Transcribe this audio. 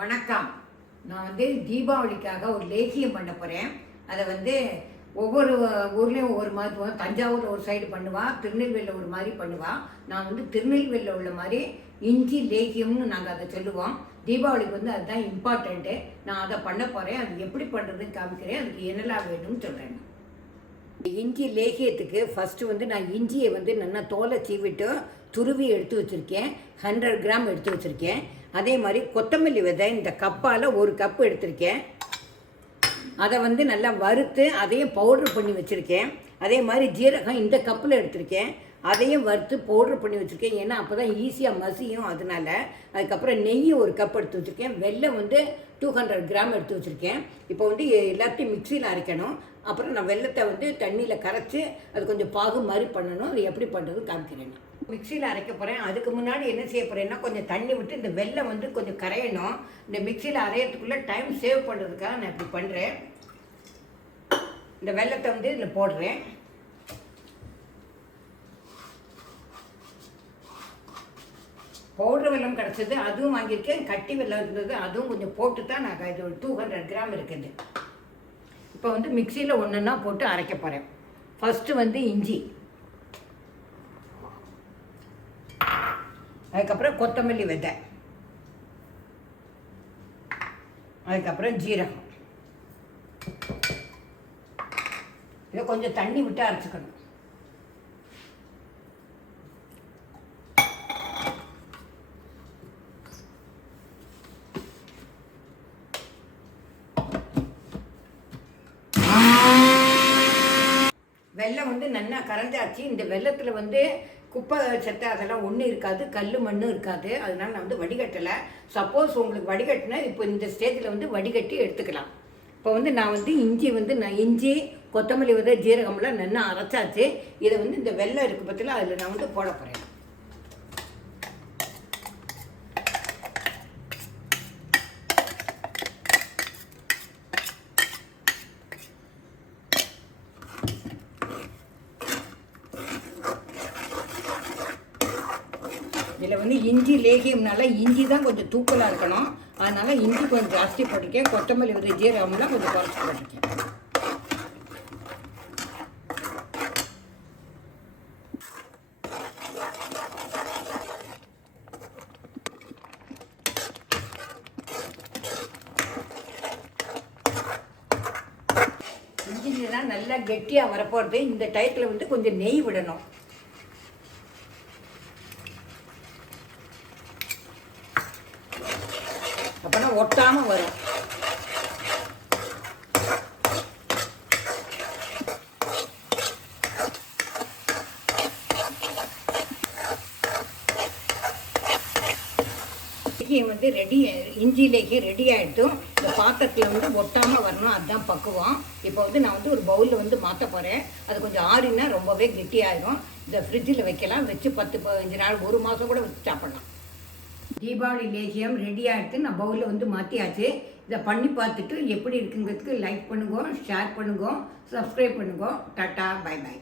வணக்கம். நான் தீபாவளிக்காக ஒரு லேகியம் பண்ண போகிறேன். அதை ஒவ்வொரு ஊர்லேயும் ஒவ்வொரு மாதிரி தஞ்சாவூரில் ஒரு சைடு பண்ணுவாள், திருநெல்வேலியில் ஒரு மாதிரி பண்ணுவாள். நான் திருநெல்வேலியில் உள்ள மாதிரி இஞ்சி லேகியம்னு நாங்கள் அதை சொல்லுவோம். தீபாவளிக்கு அதுதான் இம்பார்ட்டண்ட்டு. நான் அதை பண்ண போகிறேன். அது எப்படி பண்ணுறதுன்னு காமிக்கிறேன். அதுக்கு என்னெல்லாம் வேணும்னு சொல்கிறேன். இஞ்சி லேகியத்துக்கு ஃபஸ்ட்டு நான் இஞ்சியை நல்லா தோலை சீவிட்டு துருவி எடுத்து வச்சுருக்கேன். 100 கிராம் எடுத்து வச்சுருக்கேன். அதே மாதிரி கொத்தமல்லி விதை இந்த கப்பால் 1 கப்பு எடுத்திருக்கேன். அதை நல்லா வறுத்து அதையும் பவுட்ரு பண்ணி வச்சுருக்கேன். அதே மாதிரி ஜீரகம் இந்த கப்பில் எடுத்திருக்கேன். அதையும் வறுத்து பவுட்ரு பண்ணி வச்சுருக்கேன். ஏன்னா அப்போ தான் ஈஸியாக மசியும். அதனால் அதுக்கப்புறம் நெய் 1 கப் எடுத்து வச்சுருக்கேன். வெல்லம் 200 கிராம் எடுத்து வச்சுருக்கேன். இப்போ எல்லாத்தையும் மிக்சியில் அரைக்கணும். அப்புறம் நான் வெல்லத்தை தண்ணியில் கரைச்சி அது கொஞ்சம் பாகு மாதிரி பண்ணணும். அது எப்படி பண்ணுறது காமிக்கிறேன். மிக்சியில் அரைக்க போகிறேன். அதுக்கு முன்னாடி என்ன செய்ய போகிறேன்னா கொஞ்சம் தண்ணி விட்டு இந்த வெல்லம் கொஞ்சம் கரையணும். இந்த மிக்சியில் அரையறதுக்குள்ளே டைம் சேவ் பண்ணுறதுக்காக நான் இப்படி பண்ணுறேன். இந்த வெல்லத்தை இதில் போடுறேன். பவுடர் வெல்லம் கிடச்சது அதுவும் வாங்கியிருக்கேன். கட்டி வெல்லம் இருந்தது அதுவும் கொஞ்சம் போட்டு தான் நான் இது 200 கிராம் இருக்குது. இப்போ மிக்சியில் ஒன்றுன்னா போட்டு அரைக்க போகிறேன். ஃபஸ்ட்டு இஞ்சி, அதுக்கப்புறம் கொத்தமல்லி விதை, அதுக்கப்புறம் ஜீரகம். இதை கொஞ்சம் தண்ணி விட்டு அரைச்சிக்கணும். வெல்லம் நல்லா கரைஞ்சாச்சு. இந்த வெல்லத்தில் குப்பை சத்தை அதெல்லாம் ஒன்றும் இருக்காது, கல் மண்ணும் இருக்காது. அதனால நான் வடிகட்டலை. சப்போஸ் உங்களுக்கு வடிகட்டினா இப்போ இந்த ஸ்டேஜில் வடிகட்டி எடுத்துக்கலாம். இப்போ நான் இஞ்சி கொத்தமல்லி விதை ஜீரகம்லாம் நல்லா அரைச்சாச்சு. இதை இந்த வெல்லம் இருக்குது பற்றில அதில் நான் போட போகிறேன். இதில் இஞ்சி லேகியம்னால இஞ்சி தான் கொஞ்சம் தூக்கலாக இருக்கணும். அதனால் இஞ்சி கொஞ்சம் ஜாஸ்தி போட்டிருக்கேன். கொத்தமல்லி விதை ஜீரகம்லாம் கொஞ்சம் குறைச்சி போட்டிருக்கேன். இஞ்சிலாம் நல்லா கெட்டியாக வரப்போகிறது. இந்த டயத்தில் கொஞ்சம் நெய் விடணும். அப்போனா ஒட்டாமல் வரும். ரெடி, இஞ்சிலேயே ரெடி ஆகிட்டும். இந்த பாத்திரத்தில் ஒட்டாமல் வரணும். அதுதான் பக்குவம். இப்போ நான் ஒரு பவுலில் மாற்ற போகிறேன். அது கொஞ்சம் ஆறினா ரொம்பவே கெட்டியாயிடும். இதை ஃப்ரிட்ஜில் வைக்கலாம். வச்சு 10-15 நாள் 1 மாதம் கூட வச்சு சாப்பிட்லாம். தீபாவளி லேகியம் ரெடி ஆகிட்டு நான் பவுலில் மாற்றியாச்சு. இதை பண்ணி பார்த்துட்டு எப்படி இருக்குங்கிறதுக்கு லைக் பண்ணுங்க, ஷேர் பண்ணுங்க, சப்ஸ்கிரைப் பண்ணுங்க. Tata, bye bye.